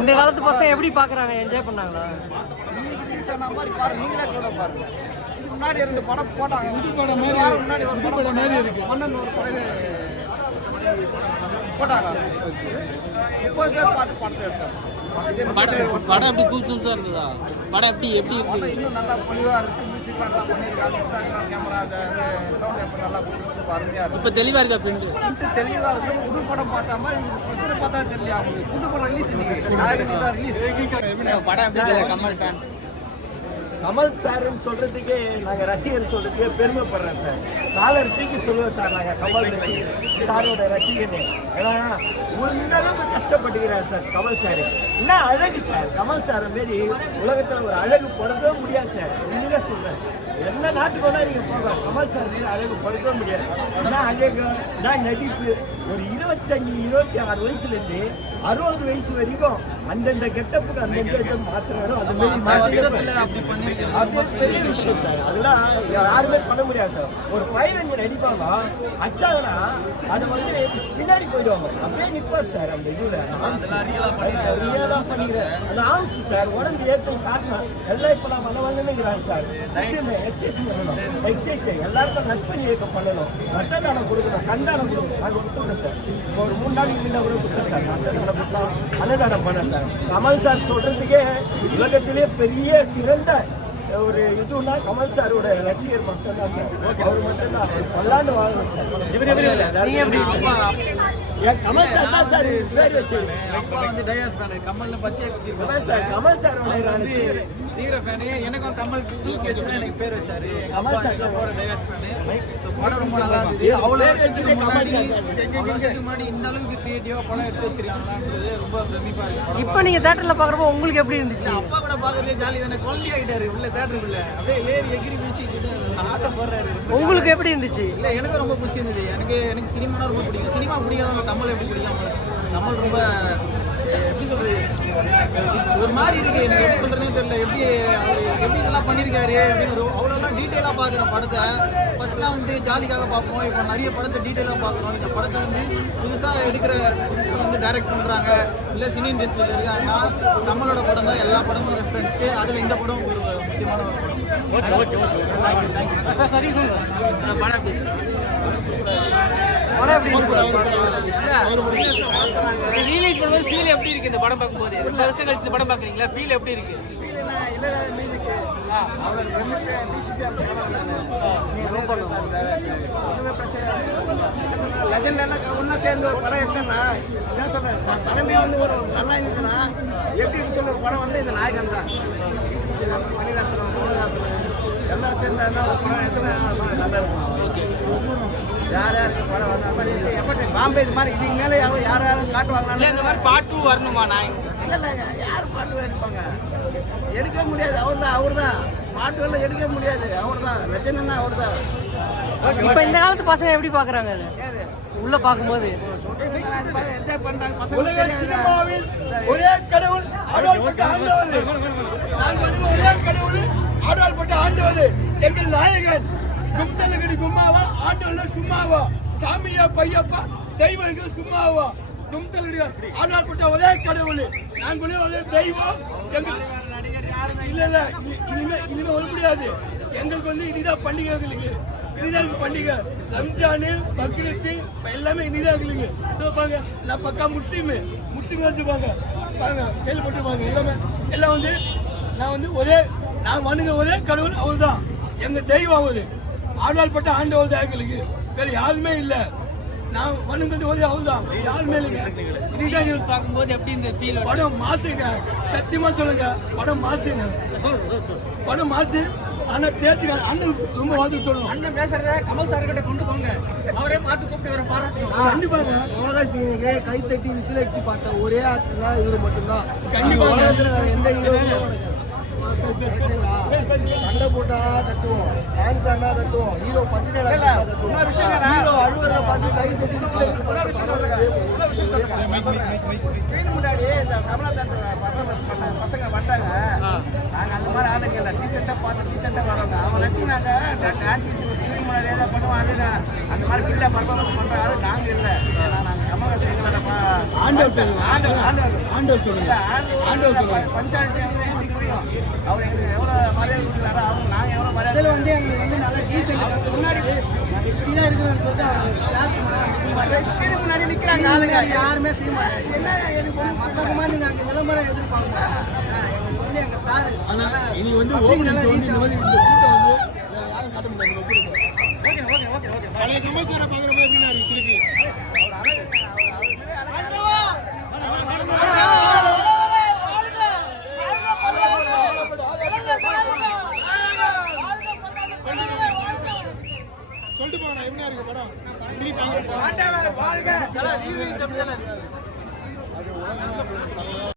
இந்த காலத்து பசங்க எப்படி பாக்குறாங்க, என்ஜாய் பண்ணாங்களா? நீங்களே கூட பாருங்க. இதுக்கு முன்னாடி 2 படம் போட்டாங்க. முன்னாடி ஒரு படம் போட்டாங்க. மன்னன் ஒரு படம் போட்டாங்க. எப்போதுமே பார்த்து படத்தை எடுத்தாங்க. படம் எப்படி புதுசா இருக்குதா? படம் எப்படி இன்னும் நல்லா பொலிவாக இருக்கு. மியூசிக்லாம் நல்லா பண்ணியிருக்காங்க. இன்ஸ்டாகிராம் கேமரா அந்த சவுண்ட் எப்போ நல்லா கொடுத்து அருமையாக இருக்கு. இப்போ தெளிவாக இருக்கா? பிரிண்ட் தெளிவாக இருக்கு. புது படம் பார்த்தா மாதிரி பிரச்சனை பார்த்தா தெரியல. அவங்களுக்கு புது படம் ரிலீஸ் இன்னைக்கு நாயகனி தான் ரிலீஸ். படம் எப்படி கமல் ஃபேன்ஸ்? கமல் சார்ன்னு சொல்றதுக்கே நாங்கள் ரசிகர் சொல்றதுக்கே பெருமைப்படுறோம் சார். காலர் தூக்கி சொல்லுவோம் சார். நாங்கள் கமல் ரசிகர் சாரோட ரசிகர். ஏன்னா ஒரு அளவுக்கு கஷ்டப்பட்டுக்கிறார் சார் கமல் சார். என்ன அழகு சார் கமல் சார் மாரி உலகத்தில் ஒரு அழகு பிறக்கவே முடியாது சார். நீங்க சொல்றேன், என்ன நாட்டுக்கு வேணா நீங்க போக கமல் சார் மாரி அழகு பிறக்கவே முடியாது. என்ன அழகு, நான் நடிப்பு. ஒரு 25-26 வயசுலேருந்து 60 வயசு வரைக்கும் அந்தந்த கெட்டப்புக்கு அந்தந்த மாற்றுறாரோ அது மாதிரி அப்படியே பெரிய விஷயம் சார். அதெல்லாம் யாருமே பண்ண முடியாது சார். ஒரு 15 நடிப்பாங்க, அச்சாங்கன்னா அதை வந்து பின்னாடி போயிடுவாங்க. அப்படியே நிற்பார் சார் அந்த இதுல. ரியலா பண்ணிக்கிறேன் அந்த ஆமிச்சு சார். உடம்பு ஏற்றம் காட்டணும் எல்லாம் இப்போ நான் பண்ணுவாங்கன்னுங்கிறாங்க சார். எக்ஸசைஸ் பண்ணணும். எக்ஸசைஸ் எல்லாருக்கும் நட்பணி இயக்கம் பண்ணணும். ரத்த தானம் கொடுக்கணும், கண்டானம் கொடுக்கணும். நாங்கள் கொடுக்குறோம் சார். ஒரு 3 நாளைக்கு முன்ன கூட கொடுத்தேன் சார். ரத்த தானம் கொடுத்தோம், அன்னதானம் பண்ணேன் சார். கமல் சார் சொல்றதுக்கே உலகத்திலே பெரிய சிறந்த ஒரு இதுனா கமல் சாரோட ரசிகர் மட்டும்தான் சார். அவர் மட்டும்தான் பல்லாண்டு வாழணும் சார். கமல் சார் தான் சார் பேர் வச்சிருக்கேன். அப்பா வந்து டயட் ஃபேன். கமல்ல பச்சையை குத்திருக்கேன் சார். கமல் சாரோட தீவிர ஃபேனு. எனக்கும் கமல் தூக்கி வச்சு தான் எனக்கு பேர் வச்சாரு. Kamal sir diet fan. படம் ரொம்ப நல்லா இருந்தது. அவ்வளோ வருஷத்துக்கு முன்னாடி இந்த அளவுக்கு கிரியேட்டிவா படம் எடுத்து வச்சிருக்காங்களான்றது ரொம்ப பிரமிப்பா இருக்கு. இப்போ நீங்க தியேட்டர்ல பாக்குறப்போ உங்களுக்கு எப்படி இருந்துச்சு? அப்பா கூட பாக்குறதே ஜாலி தானே. குழந்தை ஆகிட்டாரு உள்ள தியேட்டருக்குள்ள. அப்படியே ஏறி எகிரி வீச்சு ஆட்டம் போடுறாரு. உங்களுக்கு எப்படி இருந்துச்சு? இல்லை எனக்கு ரொம்ப பிடிச்சிருந்தது. எனக்கு சினிமானா ரொம்ப பிடிக்கும். சினிமா பிடிக்காதவங்க கமல் எப்படி பிடிக்காம? கமல் ரொம்ப எப்படி சொல்றது, ஒரு மாதிரி இருக்கு. எனக்கு எப்படி சொல்றதுனே தெரியல. எப்படி இதெல்லாம் பண்ணியிருக்காரு அப்படின்னு அவ்வளோலாம் டீட்டெயிலாக பார்க்குற படத்தை. ஃபர்ஸ்ட்லாம் வந்து ஜாலிக்காக பார்ப்போம். இப்போ நிறைய படத்தை டீட்டெயிலாக பார்க்குறோம். இந்த படத்தை வந்து புதுசாக வந்து டைரக்ட் பண்ணுறாங்க, இல்லை சினி இண்டஸ்ட்ரியில் இருக்காங்கன்னா கமலோட படம் தான் எல்லா படமும் ரெஃபரன்ஸ்க்கு. அதில் இந்த படம் ஒரு முக்கியமான ஒரு படம். ரிலீஸ் பண்ணும்போது ஃபீல் எப்படி இருக்கு? இந்த படம் பார்க்கும்போது 2 வருஷம் கழிச்சு இந்த படம் பார்க்குறீங்களா? ஃபீல் எப்படி இருக்கு? லெஜண்ட் எல்லாம் ஒன்னா சேர்ந்து ஒரு படம் எடுத்தேன்னா இதான் சொல்றேன். தலைமையா வந்து ஒரு நல்லா இருந்ததுன்னா எப்படி சொல்ற ஒரு படம் வந்து இந்த நாயகன் தான். மணிரத்னம், எல்லாரும் சேர்ந்தா ஒரு படம் எடுத்தா நல்லா இருக்கும். யார் யாருக்கு படம் வந்த மாதிரி எப்படி பாம்பே இது மாதிரி இதுக்கு மேலே யாரும் காட்டுவாங்களா? இந்த மாதிரி பார்ட் 2 வரணுமா? நான் இல்லை யார் பாட்டு எடுப்பாங்க? எடுக்க முடியாது. அவர் தான் பாட்டு எல்லாம் எடுக்க முடியாது. அவர் தான் லெஜண்ட்னா அவர் தான். இப்போ இந்த காலத்து பசங்க எப்படி பாக்குறாங்க அது உள்ள பார்க்கும்போது? ஒரே கடவுள் ஆழ்வார்பட்ட ஆண்டவர். ஒரே கடவுள் ஆழ்வார்பட்ட ஆண்டவர் எங்கள் நாயகன். கும்தலகடி கும்மாவா, ஆண்டவர் சும்மாவா, சாமியா பையப்பா தெய்வங்கள் சும்மாவா. கும்தலகடி ஆழ்வார்பட்ட ஒரே கடவுள், நாங்களே ஒரே தெய்வம். எங்கள் இல்ல இனிமே வர முடியாது. எங்களுக்கு வந்து இனிதான் பண்டிகை. எங்களுக்கு இனிதான் பண்டிகை. ரம்ஜானு, பக்ரீத்து எல்லாமே இனிதான் எங்களுக்கு. பாங்க, நான் பக்கா முஸ்லீம் வச்சுப்பாங்க. பாருங்க கேள்விப்பட்டிருப்பாங்க. எல்லாமே எல்லாம் வந்து நான் வந்து நான் வணங்க ஒரே கடவுள் அவர் தான். எங்க தெய்வம் அவரு. ஆழ்வார்பட்ட ஆண்டவர் தான் எங்களுக்கு. வேற யாருமே இல்லை. நான் வணங்குறது ஒரே அவர் தான். யாருமே இல்லைங்க. பார்க்கும்போது எப்படி இந்த ஃபீல்? படம் மாசுங்க. சத்தியமா சொல்லுங்க, படம் மாசுங்க. படம் மாசு. ஆனா தேர்ச்சி அண்ணன் ரொம்ப வாழ்த்து சொல்லணும். அண்ணன் பேசுறத கமல் சார் கிட்ட கொண்டு போங்க. அவரே பார்த்து கூப்பிட்டு வர பாராட்டணும். கண்டிப்பாங்க. சோகாசினிக்கு கை தட்டி விசில் அடிச்சு பார்த்த ஒரே ஆக்டர்னா இவரு மட்டும்தான். கண்டிப்பா உலகத்துல வேற எந்த ஹீரோவும் சண்டை போட்டா கத்துவோம், டான்ஸ் ஆனா கத்துவோம், ஹீரோ பச்சை ஹீரோ அழுவரை பார்த்து கை தட்டி ஸ்க்ரீன் முன்னாடி இந்த கமலா தேட்டர் பசங்க வந்தாங்க. நாங்க அந்த மாதிரி ஆளுங்க இல்லை. டீசெண்டாக பார்த்து டீசெண்டாக வரோங்க. அவங்க நினச்சினாங்க டான்ஸ் ஸ்க்ரீன் முன்னாடி ஏதாவது பண்ணுவோம். அது அந்த மாதிரி கில்ல பர்ஃபார்மன்ஸ் பண்ணுறாங்க. நாங்கள் இல்லை. நாங்கள் கமலா ஆண்டவர் சொல்லுங்க. பஞ்சாயத்து அவர் எங்களுக்கு எவ்வளோ மரியாதை கொடுக்குறாரோ அவங்க நாங்கள் எவ்வளோ மரியாதை இதில் வந்து எங்களுக்கு வந்து நல்லா டீசெண்ட் முன்னாடி நாங்கள் இப்படி தான் இருக்கிறோம்னு சொல்லிட்டு அவர் முன்னாடி நிற்கிறாங்க ஆளுங்க யாருமே செய்ய மாட்டாங்க. என்ன எனக்கு மற்ற மாதிரி நாங்கள் விளம்பரம் எதிர்பார்க்கோம். எங்களுக்கு வந்து எங்கள் சாரு இனி வந்து ஓபனிங் இந்த மாதிரி இந்த கூட்டம் வந்து யாரும் காட்ட முடியாது. பழைய கமல்சாரை பார்க்குற மாதிரி நான் திருப்பி சொல்லிட்டு போனா என்ன இருக்கு படம் திருப்பி